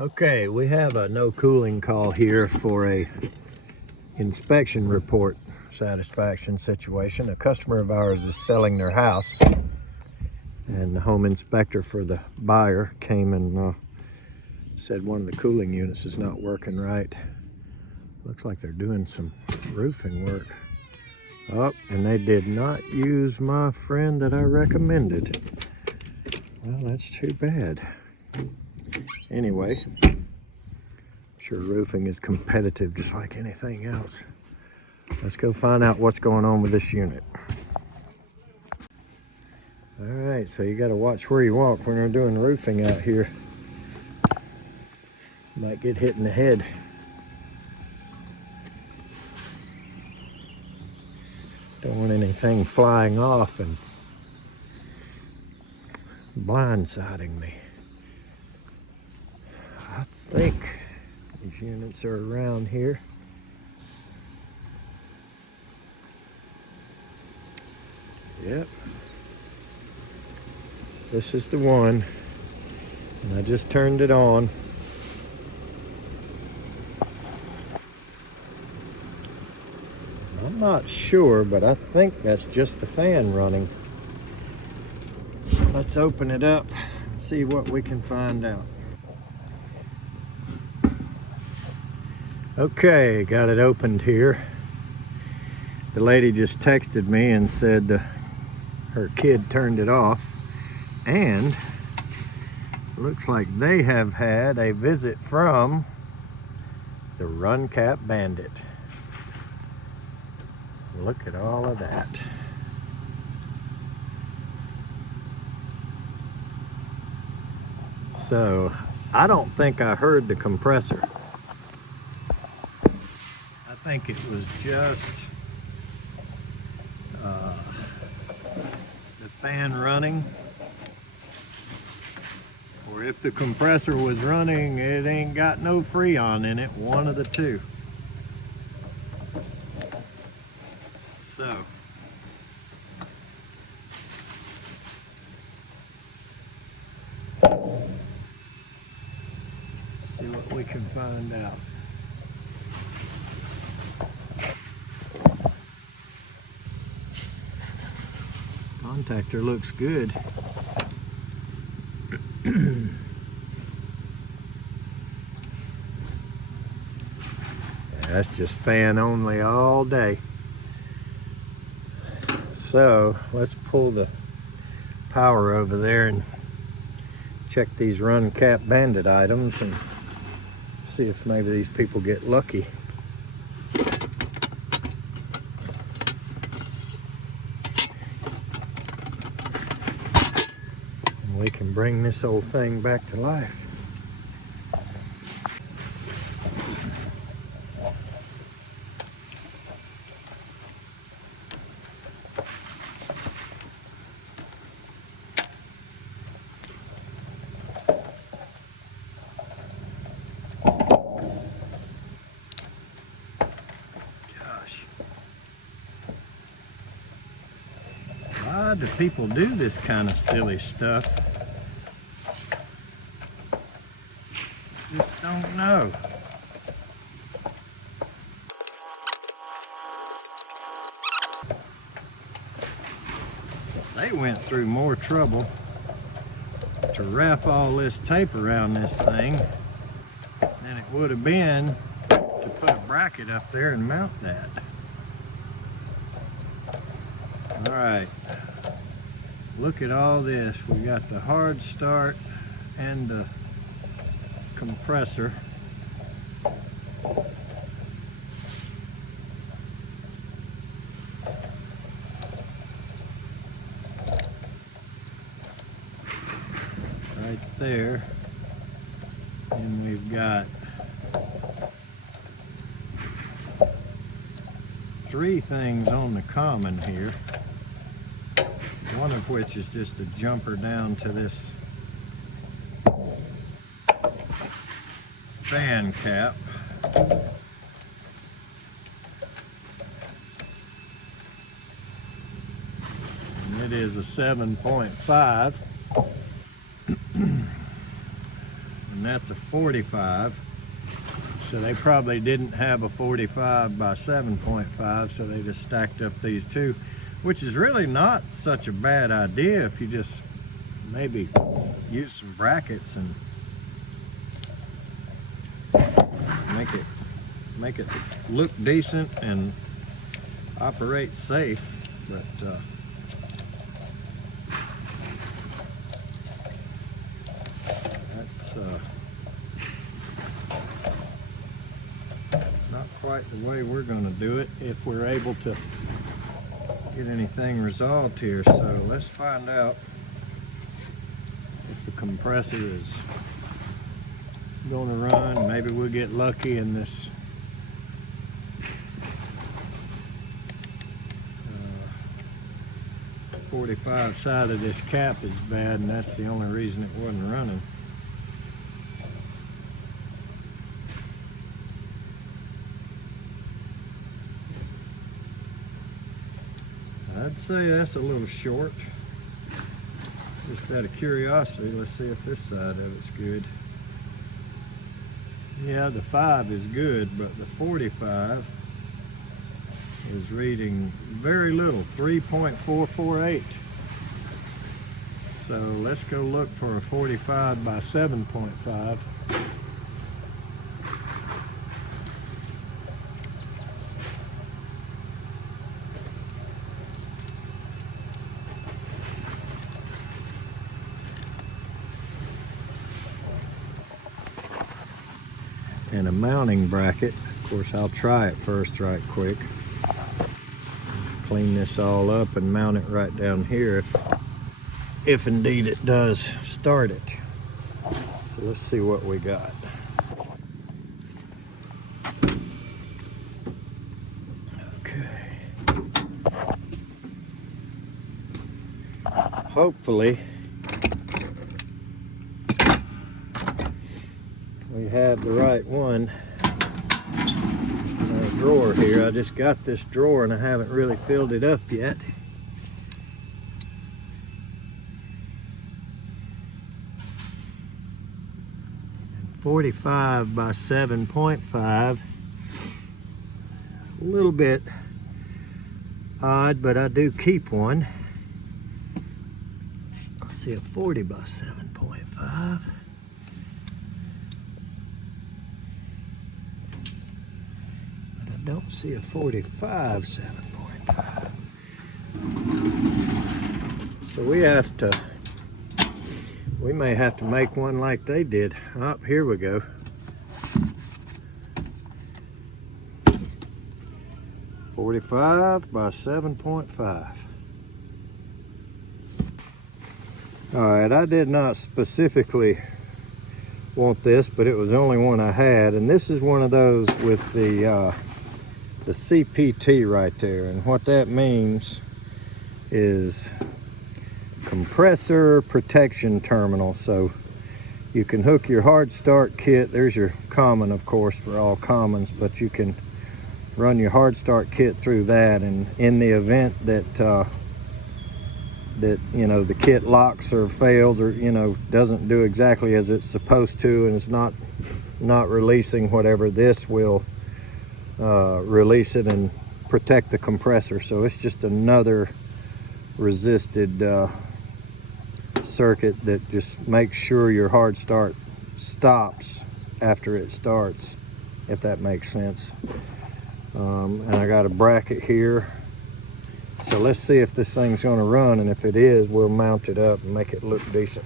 Okay, we have a no cooling call here for a inspection report satisfaction situation. A customer of ours is selling their house, and the home inspector for the buyer came and said one of the cooling units is not working right. Looks like they're doing some roofing work. Oh, and they did not use my friend that I recommended. Well, that's too bad. Anyway, I'm sure roofing is competitive just like anything else. Let's go find out what's going on with this unit. All right, so you got to watch where you walk when you're doing roofing out here. Might get hit in the head. Don't want anything flying off and blindsiding me. I think these units are around here. Yep. This is the one. And I just turned it on. I'm not sure, but I think that's just the fan running. So let's open it up and see what we can find out. Okay, got it opened here. The lady just texted me and said her kid turned it off, and looks like they have had a visit from the Run Cap Bandit. Look at all of that. So I don't think I heard the compressor. I think it was just the fan running, or if the compressor was running, it ain't got no Freon in it, one of the two. So see what we can find out. Contactor looks good. That's just fan only all day. So let's pull the power over there and check these Run Cap Bandit items and see if maybe these people get lucky. And we can bring this old thing back to life. Why do people do this kind of silly stuff? Just don't know. They went through more trouble to wrap all this tape around this thing than it would have been to put a bracket up there and mount that. All right, look at all this. We got the hard start and the compressor. Right there. And we've got three things on the common here, one of which is just a jumper down to this fan cap. And it is a 7.5. And and that's a 45. So they probably didn't have a 45 by 7.5, so they just stacked up these two, which is really not such a bad idea if you just maybe use some brackets and make it look decent and operate safe. But that's not quite the way we're going to do it if we're able to get anything resolved here. So let's find out if the compressor is going to run. Maybe we'll get lucky and this 45 side of this cap is bad, and that's the only reason it wasn't running. I'd say that's a little short. Just out of curiosity, let's see if this side of it's good. Yeah, the 5 is good, but the 45 is reading very little, 3.448. So let's go look for a 45 by 7.5. And a mounting bracket. Of course, I'll try it first right quick. Clean this all up and mount it right down here if indeed it does start it. So let's see what we got. Okay. Hopefully we have the right one. Drawer here. I just got this drawer and I haven't really filled it up yet. And 45 by 7.5. A little bit odd, but I do keep one. I see a 40 by 7.5. Don't see a 45 7.5. So we may have to make one like they did. Oh, here we go. .45 by 7.5. All right, I did not specifically want this, but it was the only one I had, and this is one of those with the CPT right there, and what that means is compressor protection terminal. So you can hook your hard start kit. There's your common, of course, for all commons, but you can run your hard start kit through that, and in the event that you know, the kit locks or fails, or doesn't do exactly as it's supposed to, and it's not releasing whatever, this will release it and protect the compressor. So it's just another resisted circuit that just makes sure your hard start stops after it starts, if that makes sense. And I got a bracket here, so let's see if this thing's going to run, and if it is, we'll mount it up and make it look decent.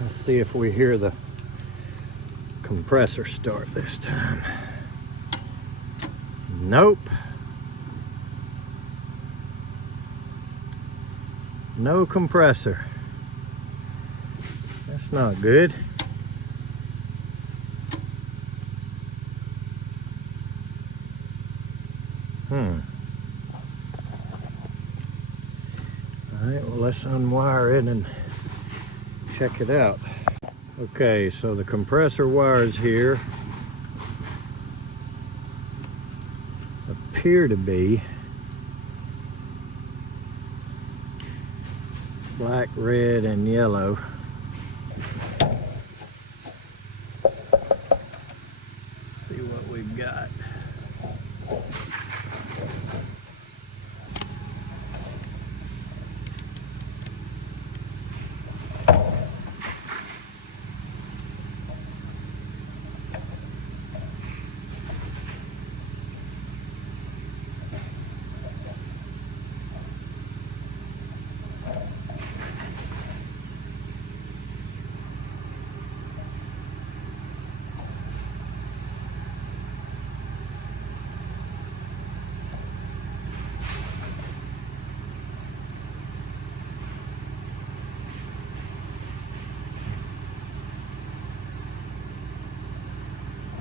Let's see if we hear the compressor start this time. Nope. No compressor. That's not good. Alright, well, let's unwire it and check it out. Okay, so the compressor wires here appear to be black, red, and yellow. See what we've got.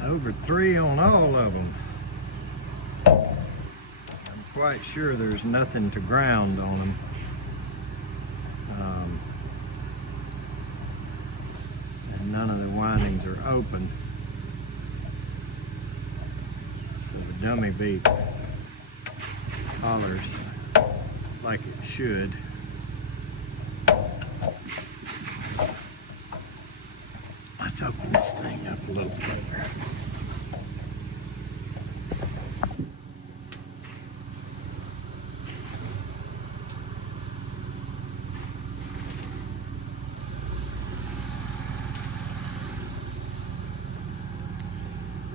Over 3 on all of them. I'm quite sure there's nothing to ground on them. And none of the windings are open. So the dummy beat hollers like it should. Let's open this thing up a little further.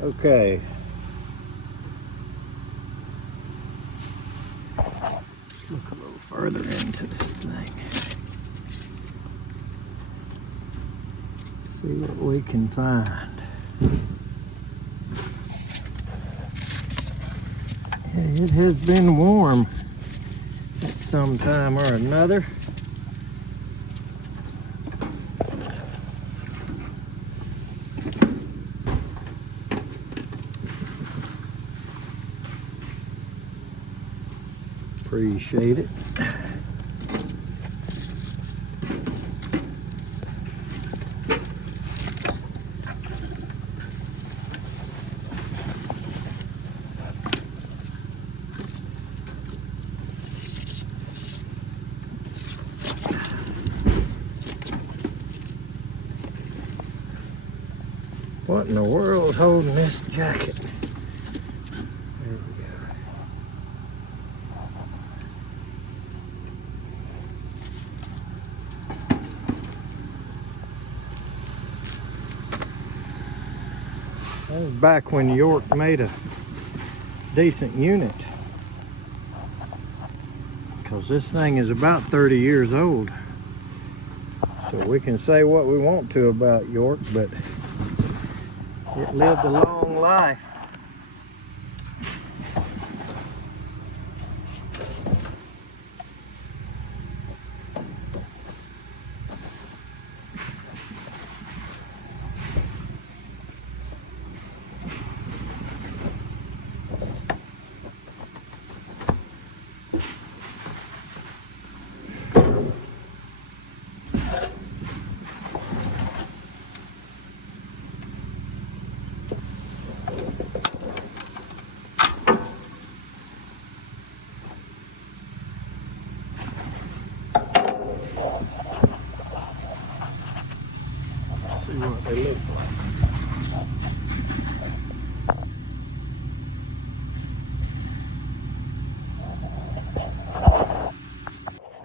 Okay. Let's look a little further into this thing. See what we can find. Yeah, it has been warm at some time or another. Appreciate it. What in the world is holding this jacket? There we go. That was back when York made a decent unit. Because this thing is about 30 years old. So we can say what we want to about York, but it lived a long life. See what they look like.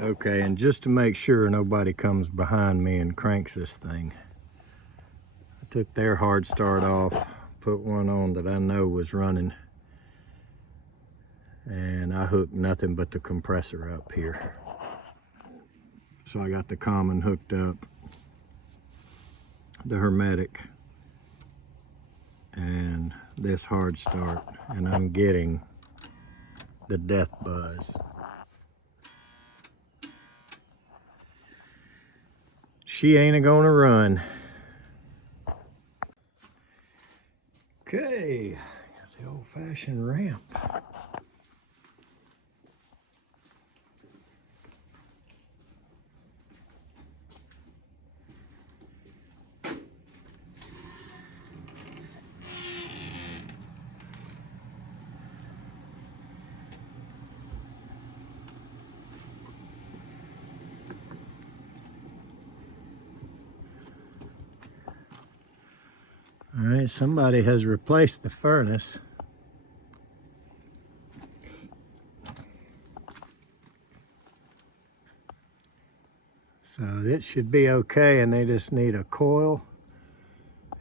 Okay, and just to make sure nobody comes behind me and cranks this thing, I took their hard start off, put one on that I know was running, and I hooked nothing but the compressor up here. So I got the common hooked up, the hermetic, and this hard start, and I'm getting the death buzz. she ain't gonna run. Okay, got the old-fashioned ramp. All right, somebody has replaced the furnace. So it should be okay, and they just need a coil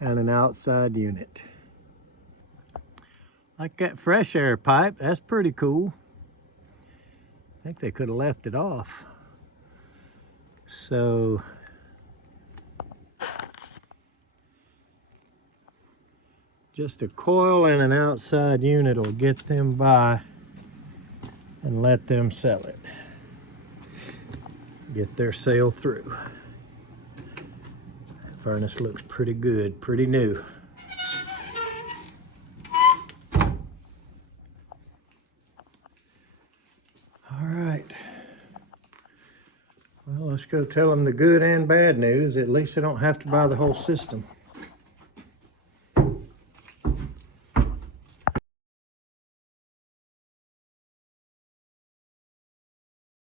and an outside unit. Like that fresh air pipe, that's pretty cool. I think they could have left it off. So just a coil and an outside unit will get them by and let them sell it. Get their sale through. That furnace looks pretty good, pretty new. All right. Well, let's go tell them the good and bad news. At least they don't have to buy the whole system.